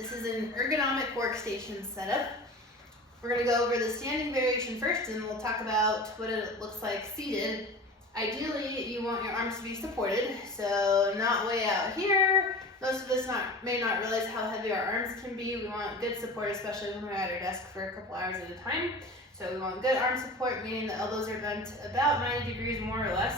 This is an ergonomic workstation setup. We're going to go over the standing variation first, and we'll talk about what it looks like seated. Ideally, you want your arms to be supported, so not way out here. Most of us may not realize how heavy our arms can be. We want good support, especially when we're at our desk for a couple hours at a time. So we want good arm support, meaning the elbows are bent about 90 degrees more or less.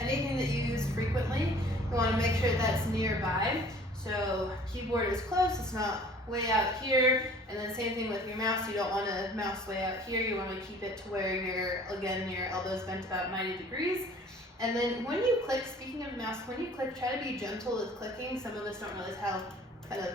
Anything that you use frequently, you want to make sure that's nearby. So keyboard is close, it's not way out here. And then same thing with your mouse, you don't want to mouse way out here. You want to keep it to where your elbows bent about 90 degrees. And then when you click, speaking of mouse, when you click, try to be gentle with clicking. Some of us don't realize how kind of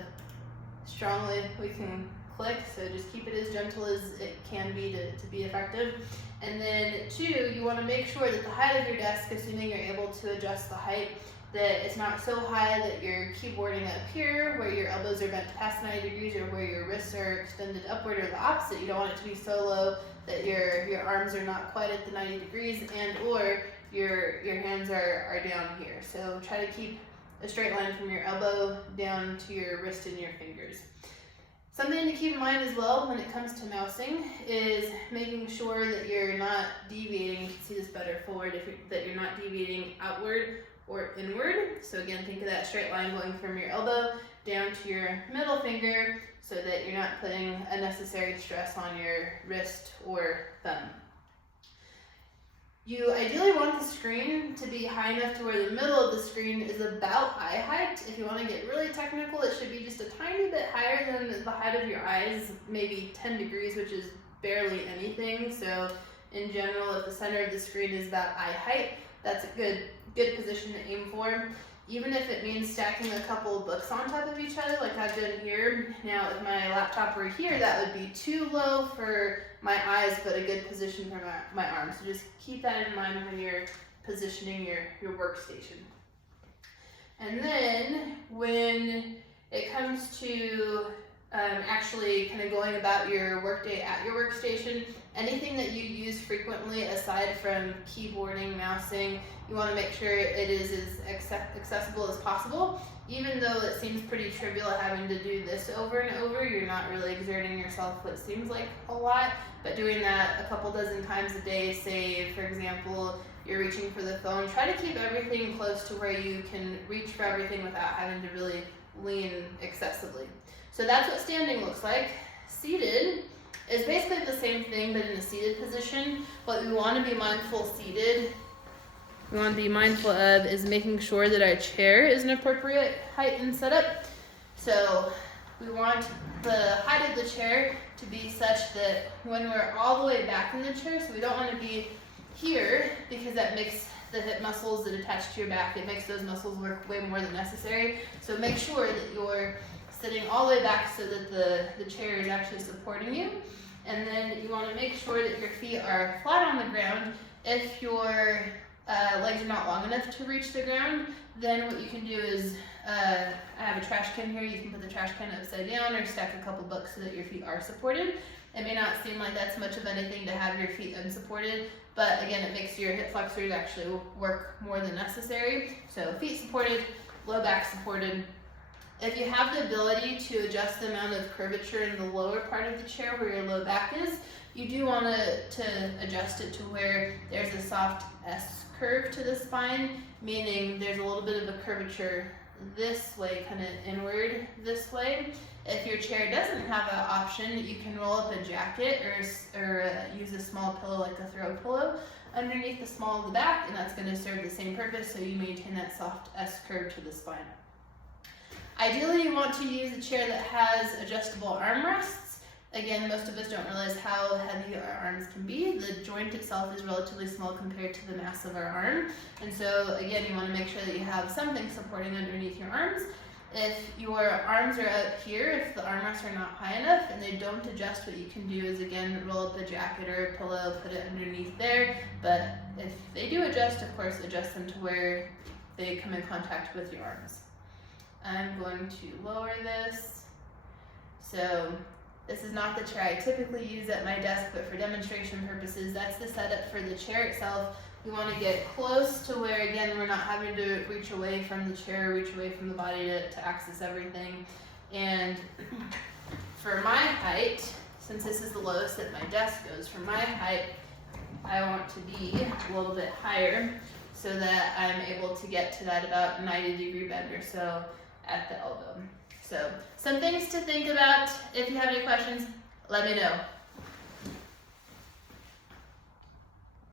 strongly we can click, so just keep it as gentle as it can be to be effective. And then 2, you want to make sure that the height of your desk, assuming you're able to adjust the height, that it's not so high that you're keyboarding up here where your elbows are bent past 90 degrees or where your wrists are extended upward, or the opposite. You don't want it to be so low that your arms are not quite at the 90 degrees and or your hands are down here. So try to keep a straight line from your elbow down to your wrist and your fingers. Something to keep in mind as well when it comes to mousing is making sure that you're not deviating. You can see this better forward, that you're not deviating outward or inward. So again, think of that straight line going from your elbow down to your middle finger so that you're not putting unnecessary stress on your wrist or thumb. You ideally want the screen to be high enough to where the middle of the screen is about eye height. If you want to get really technical, it should be just a tiny bit higher than the height of your eyes, maybe 10 degrees, which is barely anything. So in general, if the center of the screen is about eye height, that's a good position to aim for. Even if it means stacking a couple of books on top of each other like I've done here. Now if my laptop were here, that would be too low for my eyes, but a good position for my arms. So just keep that in mind when you're positioning your workstation. And then when it comes to actually kind of going about your workday at your workstation, anything that you use frequently aside from keyboarding, mousing, you want to make sure it is as accessible as possible. Even though it seems pretty trivial having to do this over and over, you're not really exerting yourself what seems like a lot, but doing that a couple dozen times a day, say for example, you're reaching for the phone, try to keep everything close to where you can reach for everything without having to really lean excessively. So that's what standing looks like. Seated is basically the same thing, but in a seated position. What we want to be mindful of is making sure that our chair is an appropriate height and setup. So we want the height of the chair to be such that when we're all the way back in the chair, so we don't want to be here because that makes the hip muscles that attach to your back, it makes those muscles work way more than necessary. So make sure that you're sitting all the way back so that the chair is actually supporting you. And then you want to make sure that your feet are flat on the ground. If your legs are not long enough to reach the ground, then what you can do is, I have a trash can here, you can put the trash can upside down or stack a couple books so that your feet are supported. It may not seem like that's much of anything to have your feet unsupported, but again, it makes your hip flexors actually work more than necessary. So feet supported, low back supported. If you have the ability to adjust the amount of curvature in the lower part of the chair where your low back is, you do want to adjust it to where there's a soft S curve to the spine, meaning there's a little bit of a curvature this way, kind of inward this way. If your chair doesn't have that option, you can roll up a jacket or use a small pillow like a throw pillow underneath the small of the back, and that's going to serve the same purpose, so you maintain that soft S curve to the spine. Ideally, you want to use a chair that has adjustable armrests. Again, most of us don't realize how heavy our arms can be. The joint itself is relatively small compared to the mass of our arm. And so again, you want to make sure that you have something supporting underneath your arms. If your arms are up here, if the armrests are not high enough and they don't adjust, what you can do is again, roll up a jacket or a pillow, put it underneath there. But if they do adjust, of course, adjust them to where they come in contact with your arms. I'm going to lower this. So this is not the chair I typically use at my desk, but for demonstration purposes, that's the setup for the chair itself. We want to get close to where, again, we're not having to reach away from the chair, reach away from the body to access everything. And for my height, since this is the lowest that my desk goes, for my height, I want to be a little bit higher so that I'm able to get to that about 90-degree bend or so at the elbow. So some things to think about. If you have any questions, let me know.